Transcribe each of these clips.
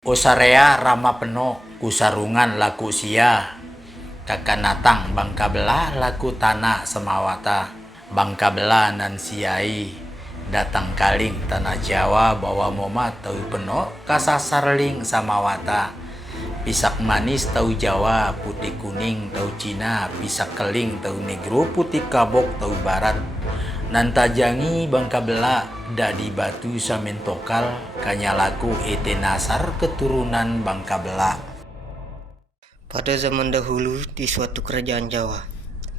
Usarea rama peno kusarungan laku sia kakanatang bangka belah laku tanah semawata bangka belah nan siai datang kaling tanah Jawa bawa moma tau peno kasasarling samawata pisak manis tau Jawa putih kuning tau Cina pisak keling tau negro putih kabok tau barat nan tajangi bangka belah dadi batu samentokal kanyalaku ete nasar keturunan bangka belah. Pada zaman dahulu di suatu kerajaan Jawa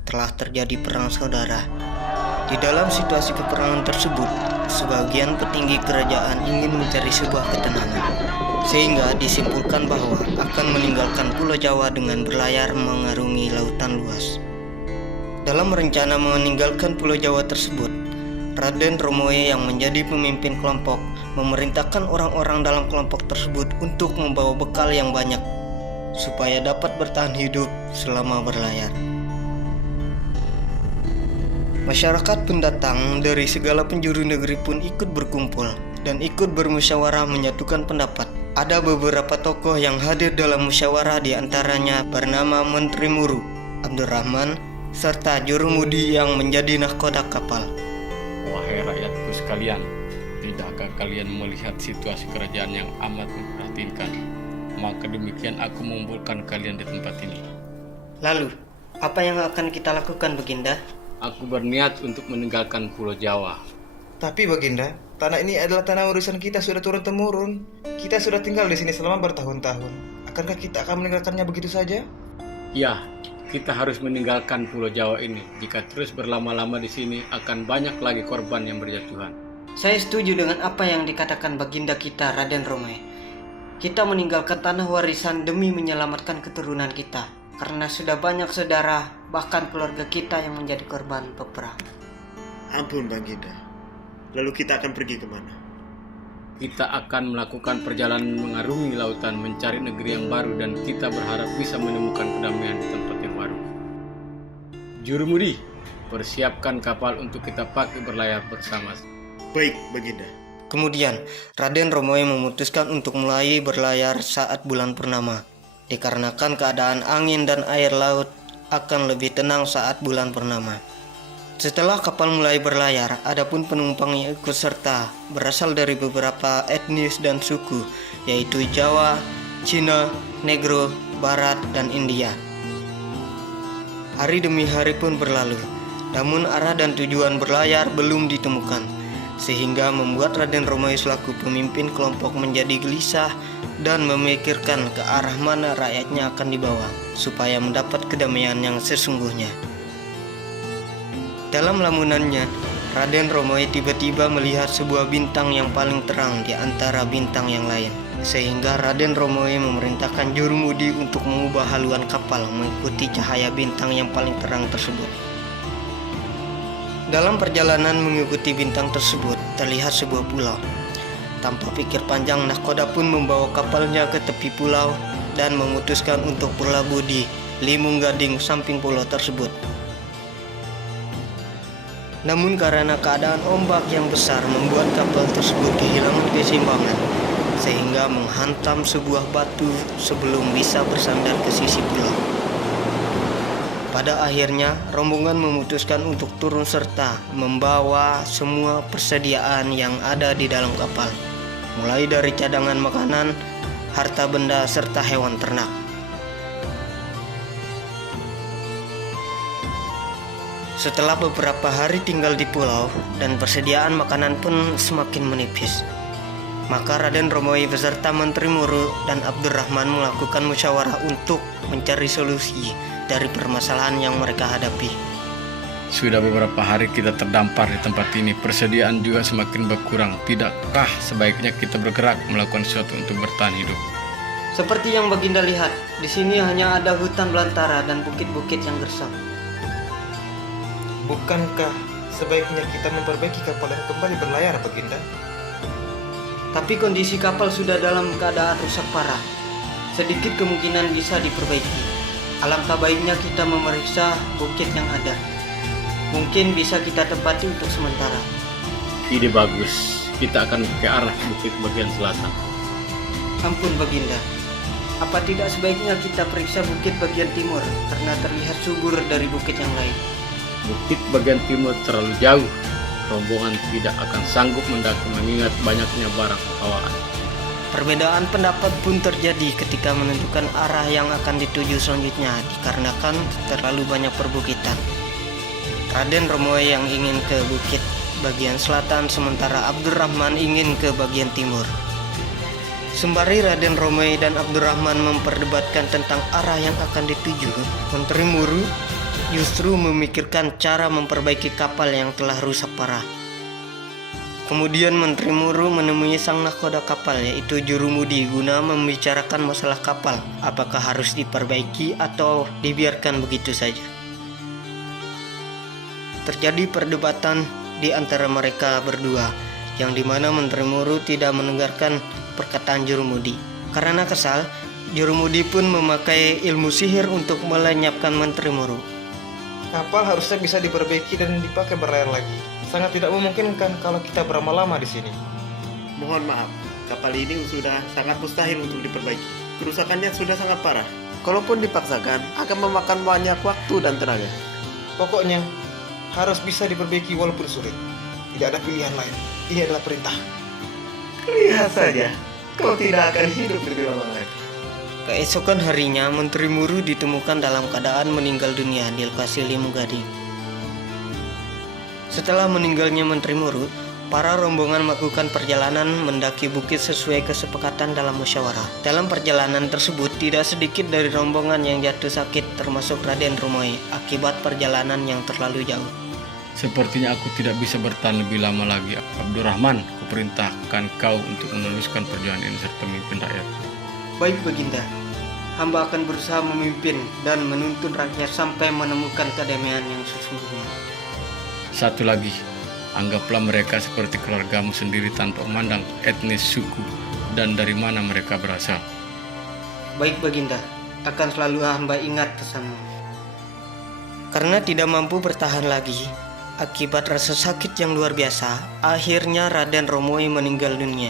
telah terjadi perang saudara. Di dalam situasi peperangan tersebut, sebagian petinggi kerajaan ingin mencari sebuah ketenangan, sehingga disimpulkan bahwa akan meninggalkan Pulau Jawa dengan berlayar mengarungi lautan luas. Dalam rencana meninggalkan Pulau Jawa tersebut, Raden Romoe yang menjadi pemimpin kelompok memerintahkan orang-orang dalam kelompok tersebut untuk membawa bekal yang banyak supaya dapat bertahan hidup selama berlayar. Masyarakat pendatang dari segala penjuru negeri pun ikut berkumpul dan ikut bermusyawarah menyatukan pendapat. Ada beberapa tokoh yang hadir dalam musyawarah, di antaranya bernama Menteri Muru, Abdurrahman, serta Jurumudi yang menjadi nahkoda kapal. Wahai rakyatku sekalian, tidakkah kalian melihat situasi kerajaan yang amat memprihatinkan? Maka demikian aku mengumpulkan kalian di tempat ini. Lalu, apa yang akan kita lakukan, Baginda? Aku berniat untuk meninggalkan Pulau Jawa. Tapi Baginda, tanah ini adalah tanah warisan kita sudah turun-temurun. Kita sudah tinggal di sini selama bertahun-tahun. Akankah kita akan meninggalkannya begitu saja? Ya, kita harus meninggalkan Pulau Jawa ini. Jika terus berlama-lama di sini, akan banyak lagi korban yang berjatuhan. Saya setuju dengan apa yang dikatakan Baginda kita, Raden Romoe. Kita meninggalkan tanah warisan demi menyelamatkan keturunan kita, karena sudah banyak saudara, bahkan keluarga kita yang menjadi korban peperangan. Ampun Baginda, lalu kita akan pergi kemana? Kita akan melakukan perjalanan mengarungi lautan, mencari negeri yang baru, dan kita berharap bisa menemukan kedamaian di tempat yang baru. Jurumudi, persiapkan kapal untuk kita pakai berlayar bersama. Baik Baginda. Kemudian, Raden Romoe memutuskan untuk mulai berlayar saat bulan purnama, dikarenakan keadaan angin dan air laut akan lebih tenang saat bulan purnama. Setelah kapal mulai berlayar, adapun penumpang yang ikut serta berasal dari beberapa etnis dan suku, yaitu Jawa, Cina, Negro, Barat, dan India. Hari demi hari pun berlalu, namun arah dan tujuan berlayar belum ditemukan, sehingga membuat Raden Romoe selaku pemimpin kelompok menjadi gelisah dan memikirkan ke arah mana rakyatnya akan dibawa supaya mendapat kedamaian yang sesungguhnya. Dalam lamunannya, Raden Romoe tiba-tiba melihat sebuah bintang yang paling terang di antara bintang yang lain, sehingga Raden Romoe memerintahkan Jurumudi untuk mengubah haluan kapal mengikuti cahaya bintang yang paling terang tersebut. Dalam perjalanan mengikuti bintang tersebut, terlihat sebuah pulau. Tanpa pikir panjang, nahkoda pun membawa kapalnya ke tepi pulau dan memutuskan untuk berlabuh di Limung Gading samping pulau tersebut. Namun karena keadaan ombak yang besar membuat kapal tersebut kehilangan keseimbangan, sehingga menghantam sebuah batu sebelum bisa bersandar ke sisi pulau. Pada akhirnya, rombongan memutuskan untuk turun serta membawa semua persediaan yang ada di dalam kapal, mulai dari cadangan makanan, harta benda, serta hewan ternak. Setelah beberapa hari tinggal di pulau dan persediaan makanan pun semakin menipis, maka Raden Romoe beserta Menteri Muru dan Abdurrahman melakukan musyawarah untuk mencari solusi dari permasalahan yang mereka hadapi. Sudah beberapa hari kita terdampar di tempat ini, persediaan juga semakin berkurang. Tidakkah sebaiknya kita bergerak melakukan sesuatu untuk bertahan hidup? Seperti yang Baginda lihat, di sini hanya ada hutan belantara dan bukit-bukit yang gersang. Bukankah sebaiknya kita memperbaiki kapal yang kembali berlayar, Baginda? Tapi kondisi kapal sudah dalam keadaan rusak parah. Sedikit kemungkinan bisa diperbaiki. Alangkah baiknya kita memeriksa bukit yang ada. Mungkin bisa kita tempati untuk sementara. Ide bagus. Kita akan ke arah bukit bagian selatan. Ampun Baginda, apa tidak sebaiknya kita periksa bukit bagian timur karena terlihat subur dari bukit yang lain? Bukit bagian timur terlalu jauh. Rombongan tidak akan sanggup mendaki mengingat banyaknya barang bawaan. Perbedaan pendapat pun terjadi ketika menentukan arah yang akan dituju selanjutnya dikarenakan terlalu banyak perbukitan. Raden Romoe yang ingin ke bukit bagian selatan sementara Abdurrahman ingin ke bagian timur. Sembari Raden Romoe dan Abdurrahman memperdebatkan tentang arah yang akan dituju, Menteri Muru justru memikirkan cara memperbaiki kapal yang telah rusak parah. Kemudian Menteri Muru menemui sang nahkoda kapal yaitu Jurumudi guna membicarakan masalah kapal, apakah harus diperbaiki atau dibiarkan begitu saja. Terjadi perdebatan di antara mereka berdua, yang dimana Menteri Muru tidak mendengarkan perkataan Jurumudi. Karena kesal, Jurumudi pun memakai ilmu sihir untuk melenyapkan Menteri Muru. Kapal harusnya bisa diperbaiki dan dipakai berlayar lagi. Sangat tidak memungkinkan kalau kita berlama-lama di sini. Mohon maaf, kapal ini sudah sangat mustahil untuk diperbaiki. Kerusakannya sudah sangat parah. Kalaupun dipaksakan, akan memakan banyak waktu dan tenaga. Pokoknya harus bisa diperbaiki walaupun sulit. Tidak ada pilihan lain. Ini adalah perintah. Lihat saja, kau tidak akan hidup lebih lama lagi. Keesokan harinya, Menteri Muru ditemukan dalam keadaan meninggal dunia di lokasi Limu Gading. Setelah meninggalnya Menteri Muru, para rombongan melakukan perjalanan mendaki bukit sesuai kesepakatan dalam musyawarah. Dalam perjalanan tersebut, tidak sedikit dari rombongan yang jatuh sakit termasuk Raden Romoe akibat perjalanan yang terlalu jauh. Sepertinya aku tidak bisa bertahan lebih lama lagi. Abdurrahman, kuperintahkan kau untuk meneruskan perjalanan ini serta memimpin rakyat. Baik Baginda, hamba akan berusaha memimpin dan menuntun rakyat sampai menemukan kedamaian yang sesungguhnya. Satu lagi, anggaplah mereka seperti keluargamu sendiri tanpa memandang etnis, suku, dan dari mana mereka berasal. Baik Baginda, akan selalu hamba ingat pesanmu. Karena tidak mampu bertahan lagi, akibat rasa sakit yang luar biasa, akhirnya Raden Romoe meninggal dunia.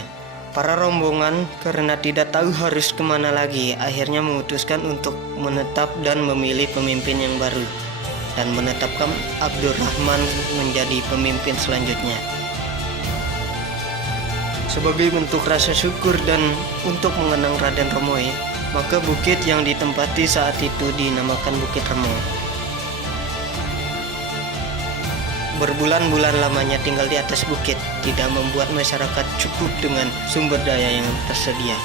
Para rombongan karena tidak tahu harus kemana lagi, akhirnya memutuskan untuk menetap dan memilih pemimpin yang baru, dan menetapkan Abdurrahman menjadi pemimpin selanjutnya. Sebagai bentuk rasa syukur dan untuk mengenang Raden Romoe, maka bukit yang ditempati saat itu dinamakan Bukit Remo. Berbulan-bulan lamanya tinggal di atas bukit tidak membuat masyarakat cukup dengan sumber daya yang tersedia.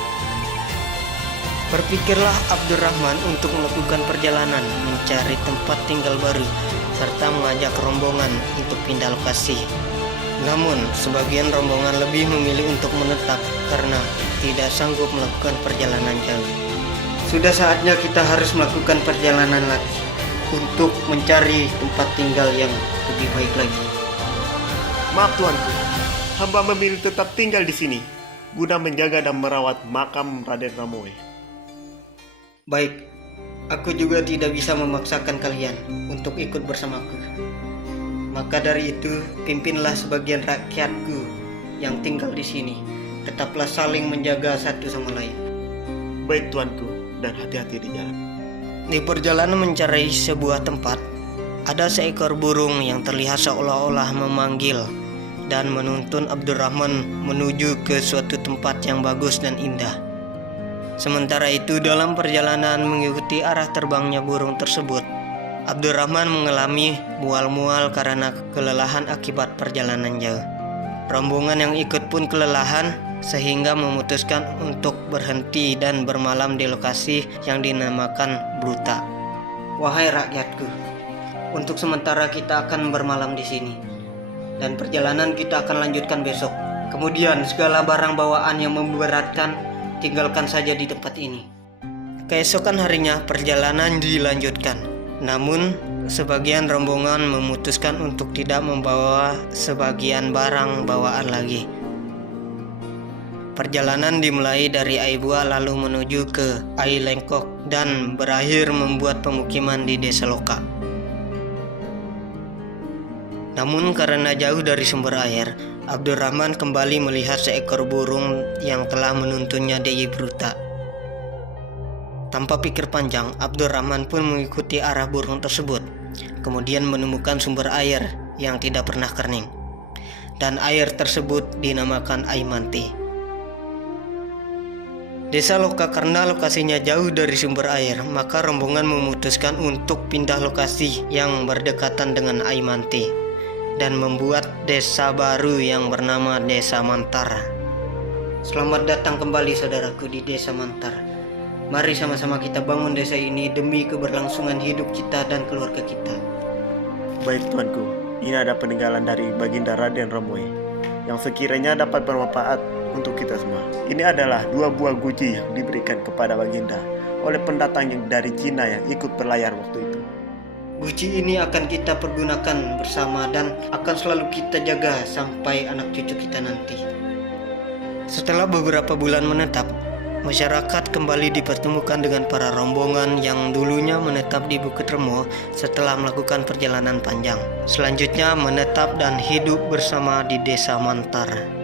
Berpikirlah Abdurrahman untuk melakukan perjalanan mencari tempat tinggal baru serta mengajak rombongan untuk pindah lokasi. Namun, sebagian rombongan lebih memilih untuk menetap karena tidak sanggup melakukan perjalanan jauh. Sudah saatnya kita harus melakukan perjalanan lagi untuk mencari tempat tinggal yang lebih baik lagi. Maaf tuanku, hamba memilih tetap tinggal di sini guna menjaga dan merawat makam Raden Romoe. Baik, aku juga tidak bisa memaksakan kalian untuk ikut bersamaku. Maka dari itu, pimpinlah sebagian rakyatku yang tinggal di sini. Tetaplah saling menjaga satu sama lain. Baik tuanku, dan hati-hati di jalan. Di perjalanan mencari sebuah tempat, ada seekor burung yang terlihat seolah-olah memanggil dan menuntun Abdurrahman menuju ke suatu tempat yang bagus dan indah. Sementara itu, dalam perjalanan mengikuti arah terbangnya burung tersebut, Abdurrahman mengalami mual-mual karena kelelahan akibat perjalanan jauh. Rombongan yang ikut pun kelelahan sehingga memutuskan untuk berhenti dan bermalam di lokasi yang dinamakan Bruta. Wahai rakyatku, untuk sementara kita akan bermalam di sini dan perjalanan kita akan lanjutkan besok. Kemudian segala barang bawaan yang memberatkan tinggalkan saja di tempat ini. Keesokan harinya perjalanan dilanjutkan. Namun sebagian rombongan memutuskan untuk tidak membawa sebagian barang bawaan lagi. Perjalanan dimulai dari Aibua lalu menuju ke Ailengkok dan berakhir membuat pemukiman di Desa Loka. Namun karena jauh dari sumber air, Abdurrahman kembali melihat seekor burung yang telah menuntunnya di Ibruta. Tanpa pikir panjang, Abdurrahman pun mengikuti arah burung tersebut, kemudian menemukan sumber air yang tidak pernah kering, dan air tersebut dinamakan Aimanti. Desa Loka karena lokasinya jauh dari sumber air, maka rombongan memutuskan untuk pindah lokasi yang berdekatan dengan Aimanti dan membuat desa baru yang bernama Desa Mantar. Selamat datang kembali saudaraku di Desa Mantar. Mari sama-sama kita bangun desa ini demi keberlangsungan hidup kita dan keluarga kita. Baik tuanku, ini ada peninggalan dari Baginda Raden Romoe yang sekiranya dapat bermanfaat untuk kita semua. Ini adalah 2 buah guci yang diberikan kepada Baginda oleh pendatang yang dari Cina yang ikut berlayar waktu itu. Guci ini akan kita pergunakan bersama dan akan selalu kita jaga sampai anak cucu kita nanti. Setelah beberapa bulan menetap, masyarakat kembali dipertemukan dengan para rombongan yang dulunya menetap di Bukit Remo setelah melakukan perjalanan panjang. Selanjutnya menetap dan hidup bersama di Desa Mantar.